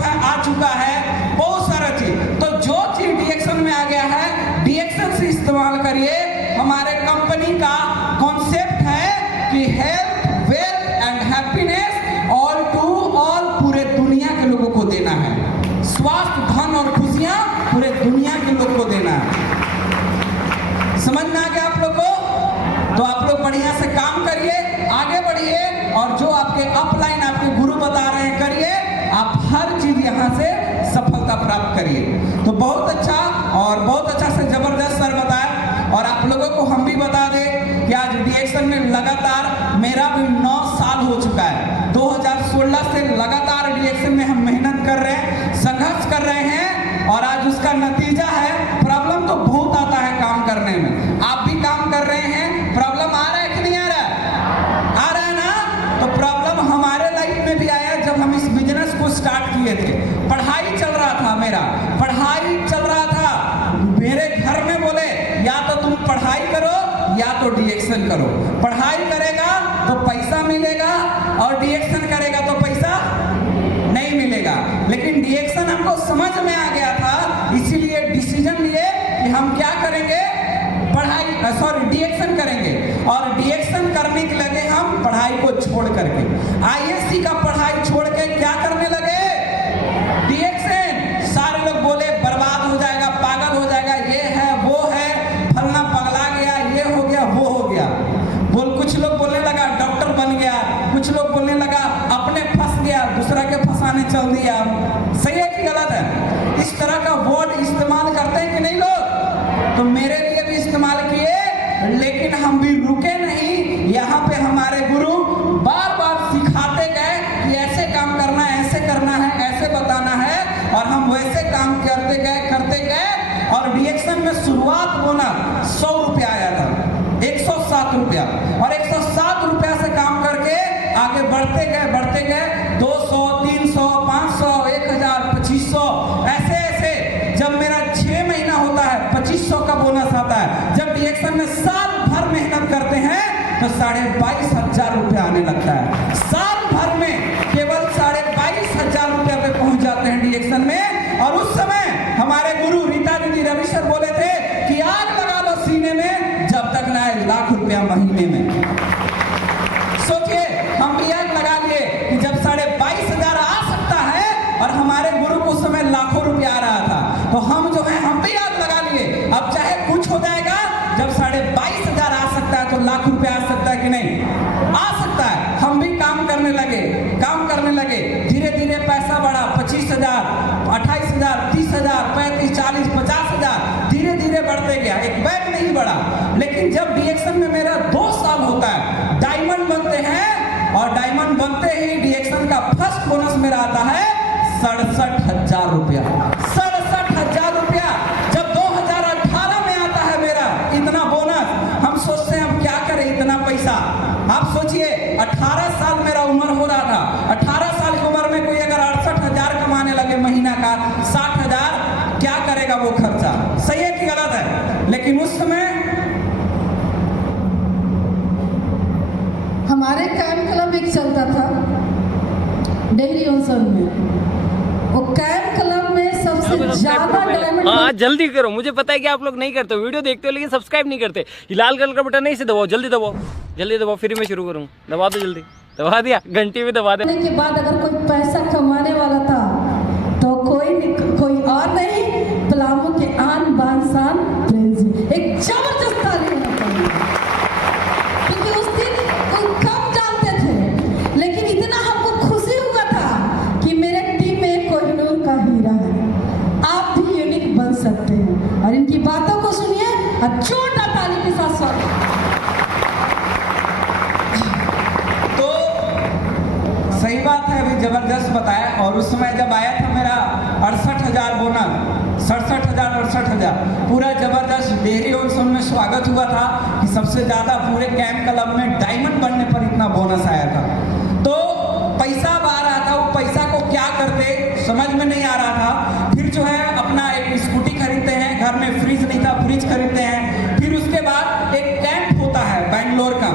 है आ चुका है, बहुत सारा चीज। तो जो चीज डीएक्शन में आ गया है, डीएक्शन से इस्तेमाल करिए। हमारे कंपनी का कॉन्सेप्ट है कि health, wealth and happiness all to all, पूरे दुनिया के लोगों को देना है। स्वास्थ्य, धन और खुशियां पूरे दुनिया के लोगों को देना है। समझ में आ गया आप लोग को? तो आप लोग बढ़िया से काम करिए, आगे बढ़िए, और जो आपके अपलाइन आपके गुरु बता रहे हैं करिए। आप हर चीज यहाँ से सफलता प्राप्त करिए। तो बहुत अच्छा, और बहुत अच्छा से जबरदस्त सर बताया। और आप लोगों को हम भी बता दें कि आज डीएक्शन में लगातार मेरा भी 9 साल हो चुका है। 2016 से लगातार डीएक्शन में हम मेहनत कर रहे हैं, संघर्ष कर रहे हैं, और आज उसका नतीजा है। प्रॉब्लम तो बहुत आता है काम करने में, आप भी काम कर रहे हैं। प्रॉब्लम आ रहा है कि नहीं आ रहा है? आ रहा है ना? तो प्रॉब्लम हमारे लाइफ में भी आया जब हम इस बिजनेस को स्टार्ट किए थे। पढ़ाई चल रहा था, मेरा पढ़ाई चल रहा था। मेरे घर में बोले या तो तुम पढ़ाई करो या तो डीएक्शन करो। पढ़ाई करेगा तो पैसा मिलेगा, और डीएक्शन करेगा तो पैसा नहीं मिलेगा। लेकिन डीएक्शन हमको समझ में आ गया था, इसीलिए डिसीजन लिए कि हम क्या करेंगे, डीएक्शन करेंगे। और डीएक्शन करने के लगे हम पढ़ाई को छोड़ करके, आईएससी का पढ़ाई छोड़ के क्या करने लगे, डीएक्शन। सारे लोग बोले बर्बाद हो जाएगा, पागल हो जाएगा, ये है वो है, फलना पगला गया, ये हो गया वो हो गया। कुछ लोग बोलने लगा डॉक्टर बन गया, कुछ लोग बोलने लगा अपने फंस गया, दूसरा के फंसाने चल दिया। सही है कि गलत है? इस तरह का वर्ड इस्तेमाल करते हैं कि नहीं लोग? तो मेरे लिए भी इस्तेमाल किए, लेकिन हम भी रुके नहीं। यहाँ पे हमारे गुरु बार बार सिखाते गए कि ऐसे काम करना है, ऐसे करना है, ऐसे बताना है, और हम वैसे काम करते गए। और डीएक्शन में शुरुआत होना 100 रुपया आया था, 107 रुपया, और 107 रुपया से काम करके आगे बढ़ते गए 200, 300, 500, 1000, 2500, ऐसे जब मेरा 6 महीना होता है 2500 का बोनस आता है। जब डीएक्शन में साल भर मेहनत करते हैं तो 22,500 रुपया आने लगता है। साल भर में केवल 22,500 रुपया पे पहुंच जाते हैं डीएक्शन में। और उस समय हमारे गुरु रीता दीदी रवि सर बोले थे कि आग लगा लो सीने में, जब तक ना आए लाख रुपया महीने में। सोचिए, हम भी आग लगा लिए कि जब 22,500 आ सकता है, और हमारे गुरु को उस समय लाखों रुपया आ रहा था। तो हम जो है हम भी आग लगा लिए। अब चाहे कुछ हो जाएगा, जब 22,500 आ सकता है तो लाख रुपया आ सकता है कि नहीं? आ सकता है। हम भी काम करने लगे, धीरे धीरे पैसा बढ़ा, 25,000, 28,000, 30,000, 35, 40, 50,000, धीरे धीरे बढ़ते गया। एक बैग नहीं बढ़ा। लेकिन जब डीएक्शन में मेरा 2 साल होता है, डायमंड बनते हैं, और डायमंड बनते ही डीएक्शन का फर्स्ट बोनस मेरा आता है 67,000 रुपया। 67,000 रुपया जब 2018 में आता है मेरा इतना बोनस, हम सोचते हैं हम क्या करें इतना पैसा। आप सोचिए, 18 साल मेरा उम्र हो रहा था। 18 साल की उम्र में कोई अगर 68,000 कमाने लगे महीना का, 60,000, क्या करेगा वो खर्चा? सही है कि गलत है? लेकिन उस समय हमारे कैंप क्लब एक चलता था डेहरी ओसन में। वो कैंप क्लब में सबसे ज्यादा डायमंड। हाँ जल्दी करो, मुझे पता है कि आप लोग नहीं करते, वीडियो देखते हो लेकिन सब्सक्राइब नहीं करते। ये लाल कलर का बटन नहीं से दबाओ, जल्दी दबाओ, फिर मैं शुरू करूँ। दबा दो जल्दी, दबा दिया, घंटी भी दबा दे। के बाद अगर कोई पैसा कमाने वाला था तो कोई और नहीं, पलामू के आन बान शान प्रिंस। एक जबरदस्त ताली होना चाहिए, क्योंकि उस दिन कोई कम जानते थे, लेकिन इतना हमको खुशी हुआ था कि मेरे टीम में कोहिनूर का हीरा है। आप भी यूनिक बन सकते हैं। और इनकी बातों को सुनिए और जोरदार ताली के साथ स्वागत। सही बात है, अभी जबरदस्त बताया। और उस समय जब आया था मेरा 68,000 बोनस, 67,000, 68,000, पूरा जबरदस्त डेहरी ओसन में स्वागत हुआ था कि सबसे ज्यादा पूरे कैंप क्लब में डायमंड बनने पर इतना बोनस आया था। तो पैसा आ रहा था, वो पैसा को क्या करते समझ में नहीं आ रहा था। फिर जो है अपना एक स्कूटी खरीदते हैं, घर में फ्रिज नहीं था, फ्रिज खरीदते हैं। फिर उसके बाद एक कैंप होता है बैंगलोर का,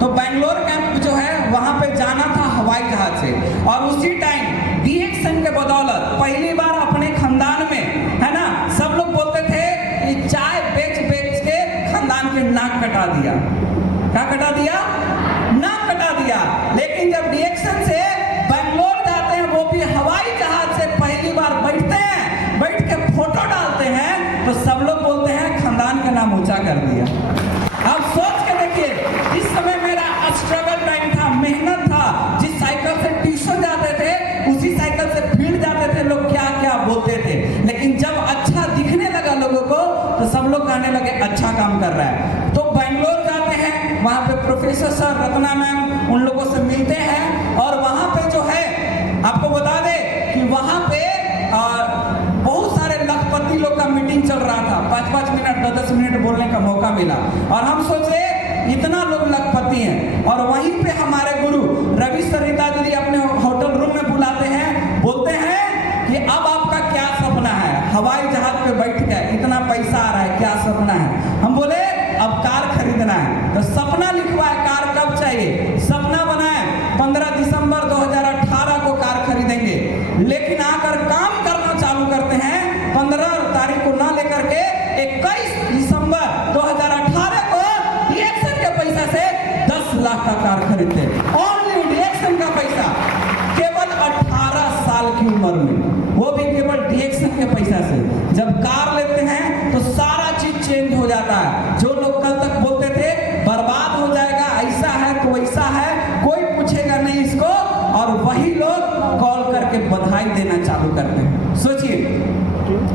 तो बैंगलोर कैंप जो है वहां पे जाना था हवाई जहाज से। और उसी टाइम डीएक्शन के बदौलत पहली बार अपने खानदान में, है ना, सब लोग बोलते थे कि चाय बेच बेच के खानदान के नाक कटा दिया। क्या कटा दिया? नाक कटा दिया। लेकिन जब डीएक्शन से बेंगलोर जाते हैं, वो भी हवाई जहाज से पहली बार बैठते हैं, बैठ के फोटो डालते हैं, तो सब लोग बोलते हैं खानदान का नाम ऊंचा कर दिया। अब सोच के देखिए, जिस समय मेरा स्ट्रगल टाइम था, मेहनत था, जिस साइकिल से ट्यूशन जाते थे, उसी साइकिल से फील्ड जाते थे, लोग क्या क्या बोलते थे। लेकिन जब अच्छा दिखने लगा लोगों को, तो सब लोग कहने लगे अच्छा काम कर रहा है। तो बेंगलोर जाते हैं, वहाँ पे प्रोफेसर सर, रत्ना मैम, उन लोगों से मिलते हैं, और वहाँ पे जो है, आपको बता दे कि वहाँ पे बहुत सारे लखपति लोग का मीटिंग चल रहा था। 5-5 मिनट 10-10 मिनट बोलने का मौका मिला, और हम सोचे इतना लोग लखपति हैं, और वहीं पे हमारे गुरु रवि सरिता दीदी अपने होटल रूम में बुलाते हैं, बोलते हैं कि अब आपका क्या सपना है? हवाई जहाज पे बैठ गए, इतना पैसा आ रहा है, क्या सपना है? हम बोले अब कार खरीदना है। तो सपना लिखवाए, कार कब चाहिए? सपना बनाए 15 दिसंबर 2018 को कार खरीदेंगे, लेकिन आकर काम करना चालू करते हैं 15 तारीख को ना लेकर के 21 दिसंबर 2018 को डीएक्शन के पैसा से 10 लाख का कार खरीदते। ओनली डीएक्शन का पैसा, केवल 18 साल की उम्र में, वो भी केवल डीएक्शन के पैसा से। जब कार लेते हैं तो सारा चीज चेंज हो जाता है। जो लोग कल तक बोलते थे बर्बाद हो जाएगा, ऐसा है तो वैसा है, कोई पूछेगा नहीं इसको, और वही लोग कॉल करके बधाई देना चालू करते हैं। सोचिए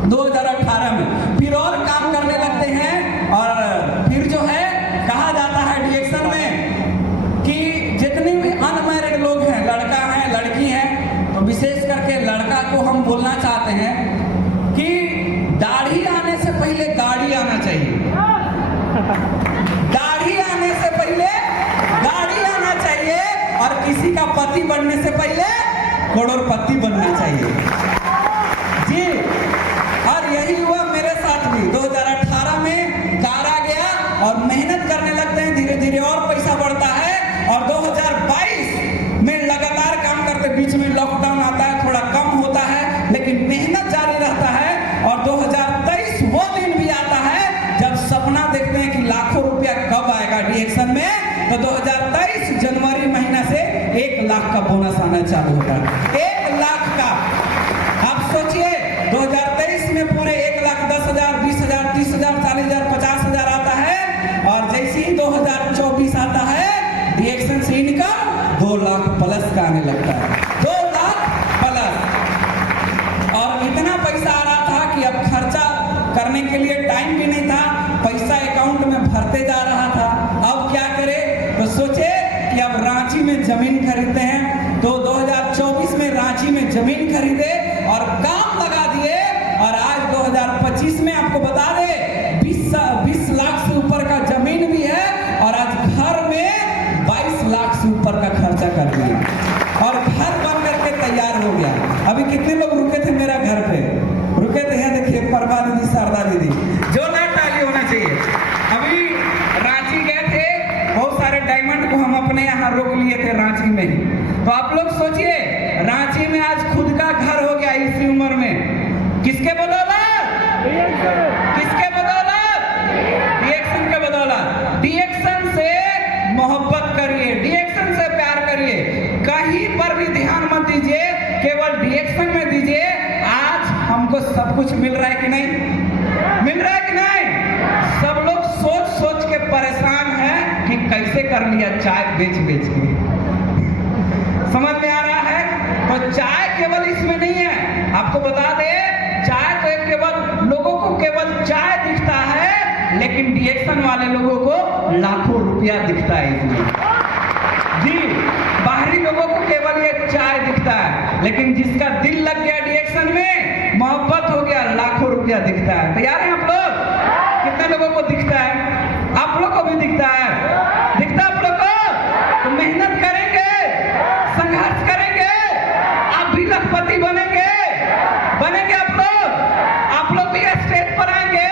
2018 में फिर और काम करने लगते हैं, और फिर जो है कहा जाता है डीएक्शन में कि जितने भी अनमैरिड लोग हैं, लड़का है लड़की है, तो विशेष करके लड़का को हम बोलना चाहते हैं कि दाढ़ी आने से पहले गाड़ी आना चाहिए। दाढ़ी आने से पहले गाड़ी आना चाहिए, और किसी का पति बनने से पहले करोड़पति बनना चाहिए जी। और यही हुआ मेरे साथ भी। 2018 में कार आ गया, और मेहनत करने लगते हैं, धीरे धीरे और पैसा बढ़ता है, और 2022 में लगातार काम करते, बीच में लॉकडाउन आता है, थोड़ा कम होता है, लेकिन मेहनत जारी रहता है। और 2023 वो दिन भी आता है जब सपना देखते हैं कि लाखों रुपया कब आएगा डीएक्शन में। तो 2023 जनवरी महीना से 1 लाख का बोनस आना चालू होता है। 1 लाख का, आप सोचिए 2023 में पूरे 1,10,000, 20,000, 30,000, 40,000, 50,000 आता है, और जैसे ही 2024 आता है, डीएक्शन से इनकम 2 लाख प्लस का आने लगता है। 2 लाख प्लस, और इतना पैसा आ रहा था कि अब खर्चा करने के लिए टाइम भी नहीं था, पैसा अकाउंट में भरते जा रहा था। अब क्या करें? तो सोचे कि अब रांची में जमीन खरीदते हैं। तो 2024 में रांची में जमीन खरीदे और काम लगा दिए, और आज 2025 में आपको बता दे 20 लाख से ऊपर का जमीन भी है, और आज घर में 22 लाख से ऊपर का खर्चा कर दिया, और घर बन करके तैयार हो गया। अभी कितने लोग रुके थे मेरा घर पे? रुके थे, यहाँ देखिए, परमा दीदी, शारदा दीदी, जो ना ताली होना चाहिए। अभी रांची गए थे, बहुत सारे डायमंड को हम अपने यहाँ रोक लिए थे रांची में ही। तो आप लोग सोचिए, रांची में आज खुद का घर हो गया इसी उम्र में। किसके बदौलत? किसके बदौलत? डीएक्शन के बदौलत। डीएक्शन से मोहब्बत करिए, डीएक्शन से प्यार करिए, कहीं पर भी ध्यान मत दीजिए, केवल डीएक्शन में दीजिए। आज हमको सब कुछ मिल रहा है कि नहीं? मिल रहा है कि नहीं? सब लोग सोच सोच के परेशान हैं कि कैसे कर लिया चाय बेच बेच के। समझ में आ रहा है? तो चाय केवल इसमें नहीं है, आपको बता दे, चाय तो केवल लोगों को केवल चाय दिखता है, लेकिन डीएक्शन वाले लोगों को लाखों रुपया दिखता है इसमें जी। बाहरी लोगों को केवल ये चाय दिखता है, लेकिन जिसका दिल लग गया डीएक्शन में, मोहब्बत हो गया, लाखों रुपया दिखता है। तैयार हैं आप लोग? कितने लोगों को दिखता है? आप लोग को भी दिखता है? दिखता है आप लोग को? तो मेहनत करेंगे, संघर्ष करेंगे, आप भी लखपति बनेंगे। बनेंगे आप लोग भी स्टेज पर आएंगे।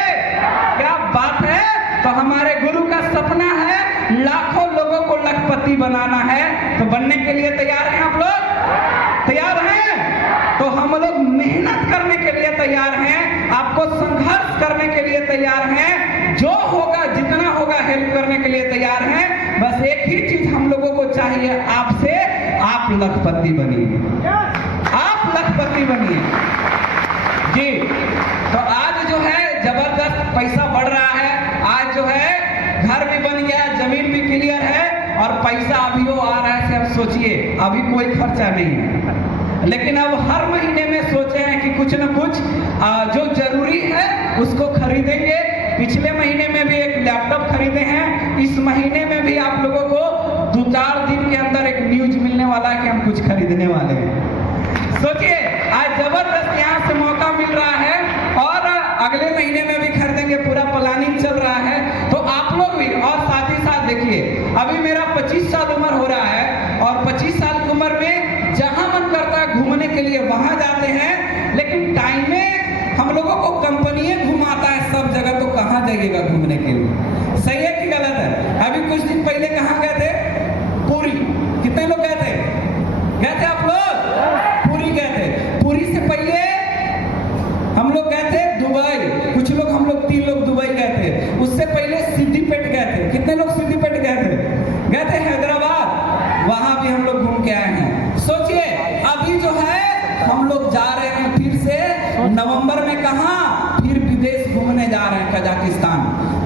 क्या बात है? तो हमारे गुरु का सपना है लाखों लोगों को लखपति बनाना है। तो बनने के लिए तैयार हैं आप लोग? तैयार हैं? करने के लिए तैयार हैं, आपको संघर्ष करने के लिए तैयार हैं, जो होगा जितना होगा हेल्प करने के लिए तैयार हैं। बस एक ही चीज हम लोगों को चाहिए आपसे, आप लखपति बनिए, आप लखपति बनिए जी। तो आज जो है जबरदस्त पैसा बढ़ रहा है, आज जो है घर भी बन गया, जमीन भी क्लियर है और पैसा अभी वो आ रहा है। अब सोचिए अभी कोई खर्चा नहीं है, लेकिन अब हर महीने में सोचे हैं कि कुछ न कुछ जो जरूरी है उसको खरीदेंगे। पिछले महीने में भी एक लैपटॉप खरीदे हैं, इस महीने में भी आप लोगों को 2-4 दिन के अंदर एक न्यूज मिलने वाला है कि हम कुछ खरीदने वाले हैं। सोचिए आज जबरदस्त यहाँ से मौका मिल रहा है और अगले महीने में भी खरीदेंगे, पूरा प्लानिंग चल रहा है। तो आप लोग भी, और साथ ही साथ देखिए अभी मेरा 25 साल उम्र हो रहा है और 25 साल की उम्र में जहां मन करता है घूमने के लिए वहां जाते हैं, लेकिन टाइम में हम लोगों को कंपनी घुमाता है सब जगह, तो कहाँ जाइएगा घूमने के लिए? सही है कि गलत है? अभी कुछ दिन पहले कहाँ गए थे? पुरी। कितने लोग गए थे? गए थे आप लोग? पुरी गए थे। पुरी से पहले हम लोग गए थे दुबई, कुछ लोग, हम लोग 3 लोग दुबई गए थे। उससे पहले सिद्दीपेट गए थे। कितने लोग सिद्दीपेट गए थे? गए थे हैदराबाद, वहां भी हम लोग घूम के आए हैं। सोचिए अभी जो है हम लोग जा रहे हैं फिर से नवंबर में, कहां? फिर विदेश घूमने जा रहे हैं, कजाकिस्तान।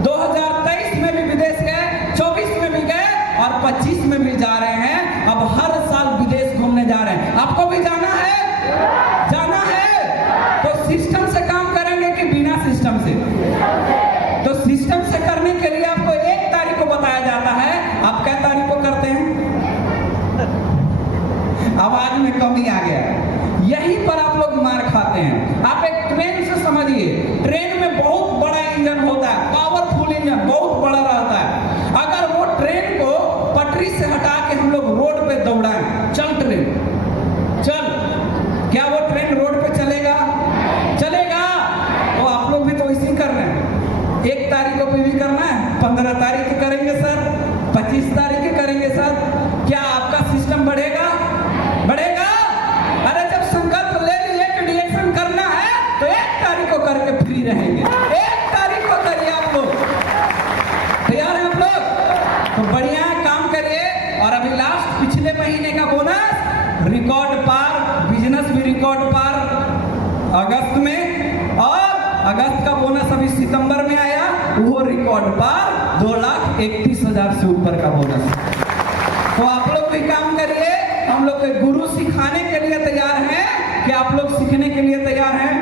2023 में भी विदेश गए, 24 में भी गए और 25 में भी जा रहे हैं। अब हर साल विदेश घूमने जा रहे हैं। आपको भी जाना है? जाना है? तो सिस्टम से काम करेंगे कि बिना सिस्टम से? तो सिस्टम से करने के लिए आपको 1 तारीख को बताया जाता है, आप क्या तारीख को करते हैं? आवाज में कमी आ गया। यहीं पर आप लोग मार खाते हैं। आप एक ट्रेन से समझिए, ट्रेन में बहुत बड़ा इंजन होता है, पावरफुल इंजन बहुत बड़ा रहता है। अगर वो ट्रेन को पटरी से हटा के हम लोग रोड पे दौड़ाएं, चल ट्रेन चल, क्या वो ट्रेन रोड पे चलेगा? चलेगा? तो आप लोग भी तो इसी कर रहे हैं। 1 तारीख को भी करना है, 15 तारीख को करेंगे सर, 25 तारीख को करेंगे सर। क्या आपका सिस्टम बढ़ेगा? बढ़ेगा? अरे जब संकल्प ले लिए कि रिएक्शन करना है तो 1 तारीख को करके फ्री रहेंगे। 1 तारीख को करिए आप लोग। तैयार हैं आप लोग? तो बढ़िया काम करिए। और अभी लास्ट पिछले महीने का बोनस रिकॉर्ड पार, बिजनेस भी रिकॉर्ड पार अगस्त में, और अगस्त का बोनस अभी सितंबर में आया, वो रिकॉर्ड पार 2,31,000 से ऊपर का बोनस। तो आप लोग भी काम करिए। हम लोग के गुरु सिखाने के लिए तैयार हैं कि आप लोग सीखने के लिए तैयार हैं?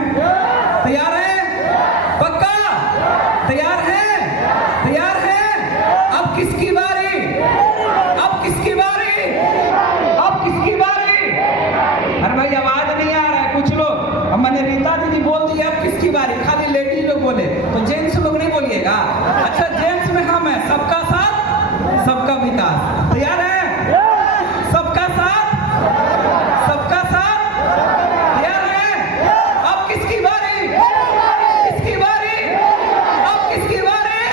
तैयार हैं? पक्का तैयार हैं? तैयार हैं? अब किसकी बारी? अब किसकी बारी? अब किसकी बारी? अरे भाई आवाज नहीं आ रहा है कुछ लोग। अब मैंने रीता दीदी बोल दी, अब किसकी बारी? खाली लेडीज लोग बोले, तो जेंट्स लोग नहीं बोलिएगा? अच्छा जेंट्स में हम हैं, सबका साथ सबका विकास। तैयार है? सबका साथ सबका साथ, तैयार है? अब किसकी बारी? किसकी बारी? अब किसकी बारी?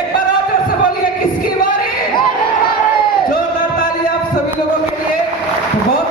एक बार और जोर से बोलिए, किसकी बारी? जोरदार ताली आप सभी लोगों के लिए। तो बहुत